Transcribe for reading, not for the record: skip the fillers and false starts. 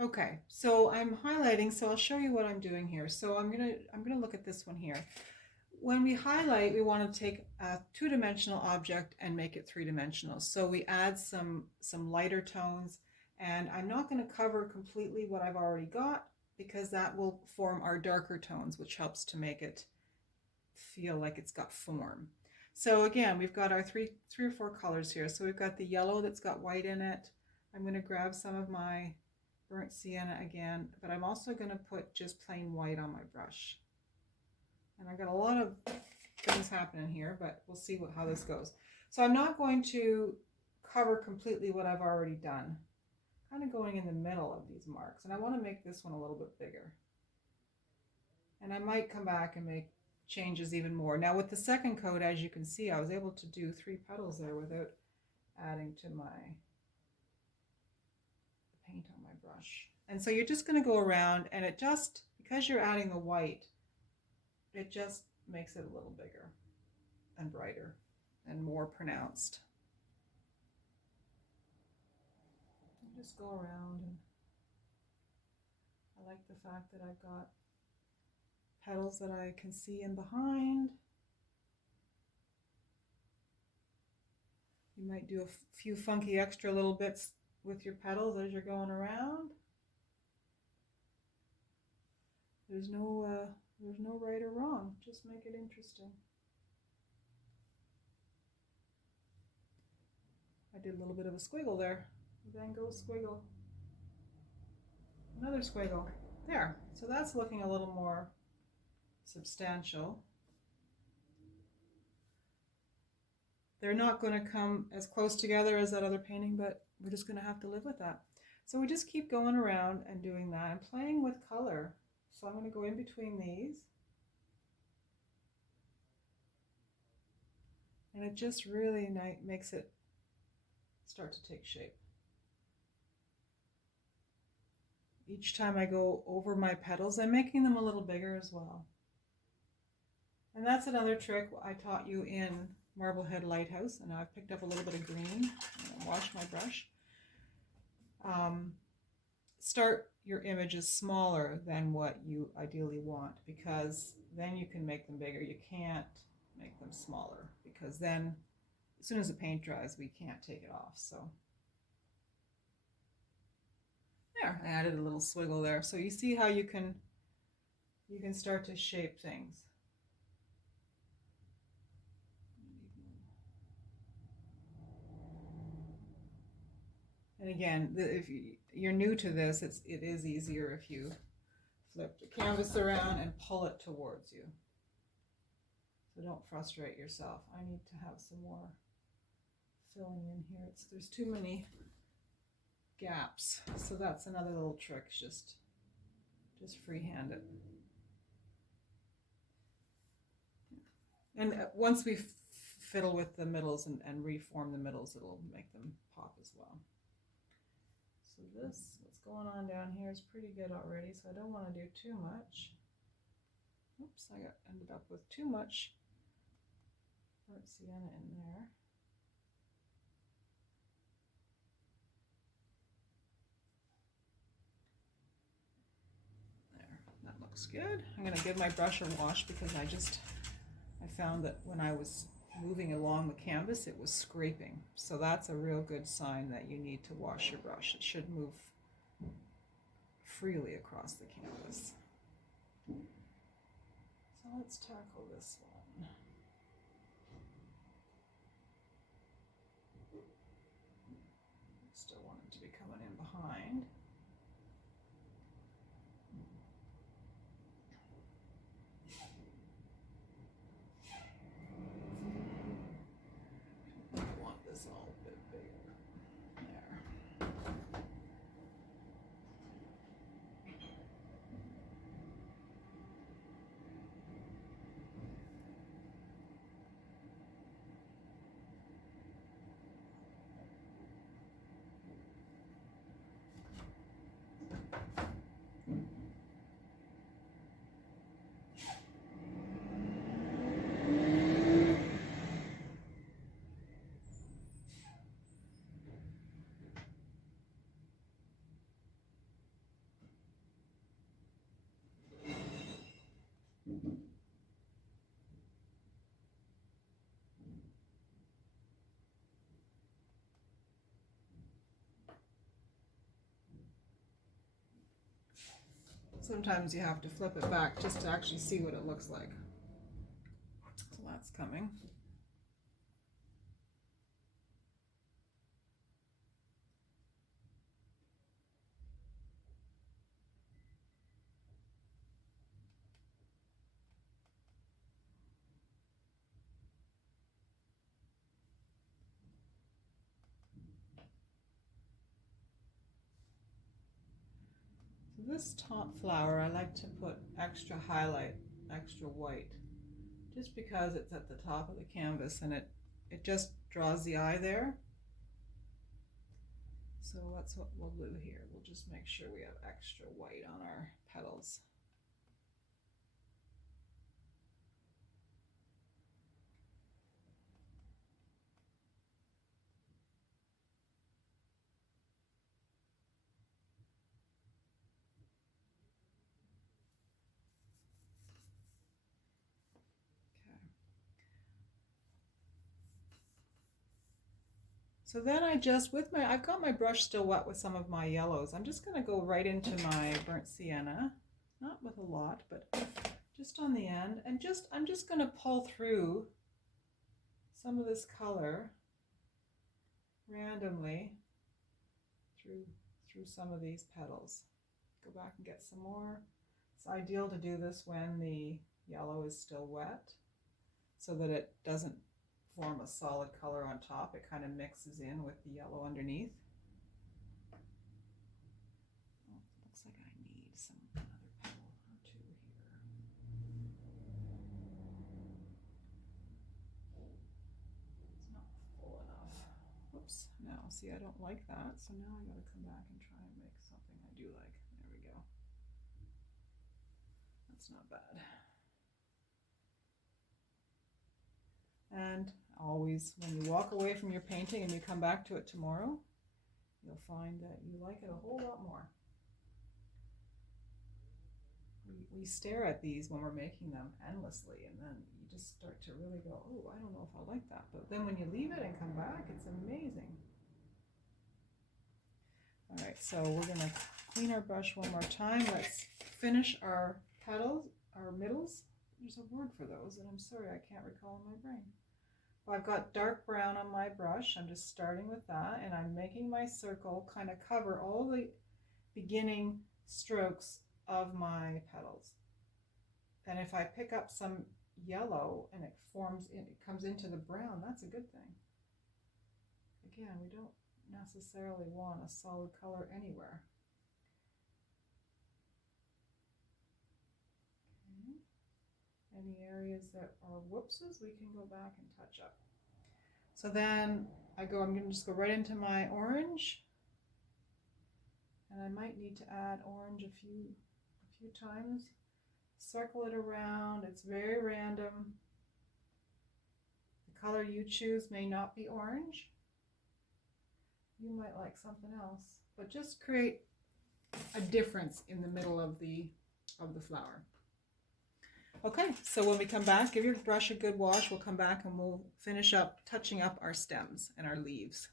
Okay, so I'm highlighting, so I'll show you what I'm doing here. So I'm gonna look at this one here. When we highlight, we want to take a two-dimensional object and make it three-dimensional. So we add some lighter tones, and I'm not going to cover completely what I've already got because that will form our darker tones, which helps to make it feel like it's got form. So again, we've got our three or four colors here. So we've got the yellow that's got white in it. I'm going to grab some of my burnt sienna again, but I'm also going to put just plain white on my brush. And I've got a lot of things happening here, but we'll see how this goes. So I'm not going to cover completely what I've already done. Kind of going in the middle of these marks, and I want to make this one a little bit bigger. And I might come back and make changes even more. Now with the second coat, as you can see, I was able to do 3 petals there without adding to my paint on my brush. And so you're just going to go around, and it just, because you're adding the white, it just makes it a little bigger and brighter and more pronounced. You just go around, and I like the fact that I've got petals that I can see in behind. You might do a few funky extra little bits with your petals as you're going around. There's no right or wrong, just make it interesting. I did a little bit of a squiggle there. Van Gogh squiggle. Another squiggle. There. So that's looking a little more substantial. They're not going to come as close together as that other painting, but we're just going to have to live with that. So we just keep going around and doing that and playing with color. So I'm going to go in between these. And it just really makes it start to take shape. Each time I go over my petals, I'm making them a little bigger as well. And that's another trick I taught you in Marblehead Lighthouse. And now I've picked up a little bit of green. I'm gonna wash my brush. Start your images smaller than what you ideally want, because then you can make them bigger. You can't make them smaller, because then as soon as the paint dries, we can't take it off. So there, I added a little swiggle there. So you see how you can start to shape things. And again, if you're new to this, it is easier if you flip the canvas around and pull it towards you. So don't frustrate yourself. I need to have some more filling in here. There's too many gaps. So that's another little trick, just freehand it. And once we fiddle with the middles and reform the middles, it'll make them pop as well. So this, what's going on down here is pretty good already, so I don't want to do too much. Oops, I ended up with too much burnt sienna in there. There, that looks good. I'm going to give my brush a wash because I found that when I was moving along the canvas, it was scraping. So that's a real good sign that you need to wash your brush. It should move freely across the canvas. So let's tackle this one. Still want it to be coming in behind. I want this all a bit bigger. There. sometimes you have to flip it back just to actually see what it looks like. So that's coming. This top flower, I like to put extra highlight, extra white, just because it's at the top of the canvas and it just draws the eye there. So that's what we'll do here. We'll just make sure we have extra white on our petals. So then I've got my brush still wet with some of my yellows. I'm just going to go right into my burnt sienna, not with a lot, but just on the end. And I'm just going to pull through some of this color randomly through some of these petals. Go back and get some more. It's ideal to do this when the yellow is still wet so that it doesn't form a solid color on top. It kind of mixes in with the yellow underneath. Oh, looks like I need another petal or two here. It's not full enough. Whoops. Now, see, I don't like that. So now I got to come back and try and make something I do like. There we go. That's not bad. And always, when you walk away from your painting and you come back to it tomorrow, you'll find that you like it a whole lot more. We stare at these when we're making them endlessly, and then you just start to really go, oh, I don't know if I like that. But then when you leave it and come back, it's amazing. All right, so we're going to clean our brush one more time. Let's finish our petals, our middles. There's a word for those, and I'm sorry, I can't recall in my brain. Well, I've got dark brown on my brush. I'm just starting with that, and I'm making my circle kind of cover all the beginning strokes of my petals. And if I pick up some yellow and it comes into the brown, that's a good thing. Again, we don't necessarily want a solid color anywhere. Any areas that are whoopses, we can go back and touch up. So then I'm going to just go right into my orange, and I might need to add orange a few times. Circle it around. It's very random. The color you choose may not be orange. You might like something else, but just create a difference in the middle of the flower. Okay, so when we come back, give your brush a good wash. We'll come back and we'll finish up touching up our stems and our leaves.